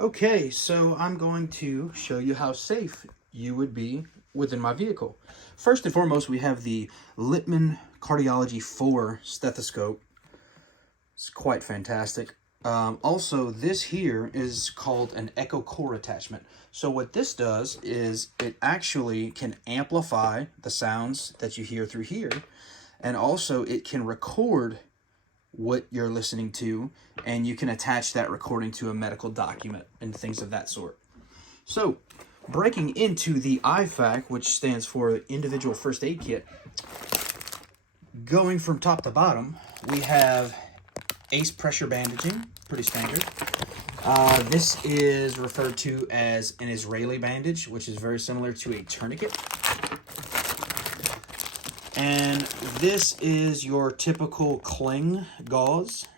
Okay, so I'm going to show you how safe you would be within my vehicle. First and foremost, we have the Littman Cardiology 4 stethoscope. It's quite fantastic. Also, this here is called an echo core attachment. So what this does is it actually can amplify the sounds that you hear through here, and also it can record what you're listening to, and you can attach that recording to a medical document and things of that sort. So, breaking into the IFAK, which stands for Individual First Aid Kit, going from top to bottom, we have ACE pressure bandaging, pretty standard. This is referred to as an Israeli bandage, which is very similar to a tourniquet. And this is your typical cling gauze.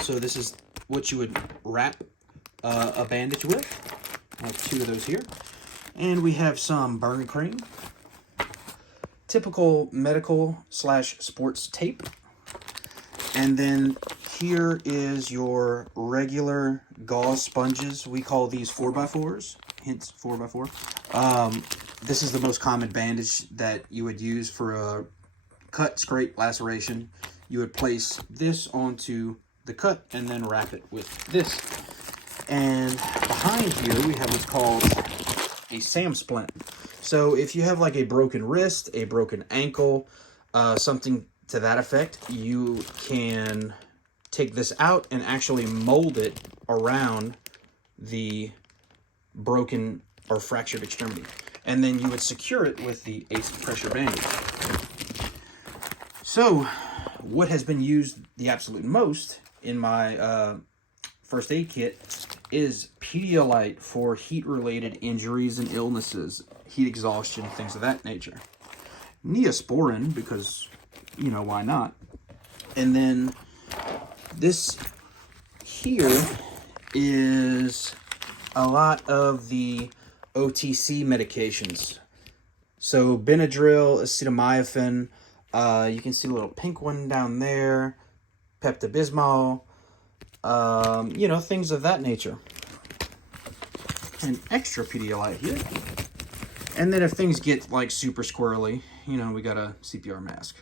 So this is what you would wrap a bandage with. I have two of those here. And we have some burn cream. Typical medical / sports tape. And then here is your regular gauze sponges. We call these 4x4s, hence 4x4. This is the most common bandage that you would use for a cut, scrape, laceration. You would place this onto the cut and then wrap it with this. And behind here we have what's called a SAM splint. So if you have like a broken wrist, a broken ankle, something to that effect, you can take this out and actually mold it around the broken or fractured extremity. And then you would secure it with the ACE pressure bandage. So, what has been used the absolute most in my first aid kit is Pedialyte for heat-related injuries and illnesses, heat exhaustion, things of that nature. Neosporin, because, you know, why not? And then this here is a lot of the OTC medications. So Benadryl, acetaminophen, you can see a little pink one down there, Pepto-Bismol, you know, things of that nature. An extra Pedialyte here. And then if things get like super squirrely, you know, we got a CPR mask.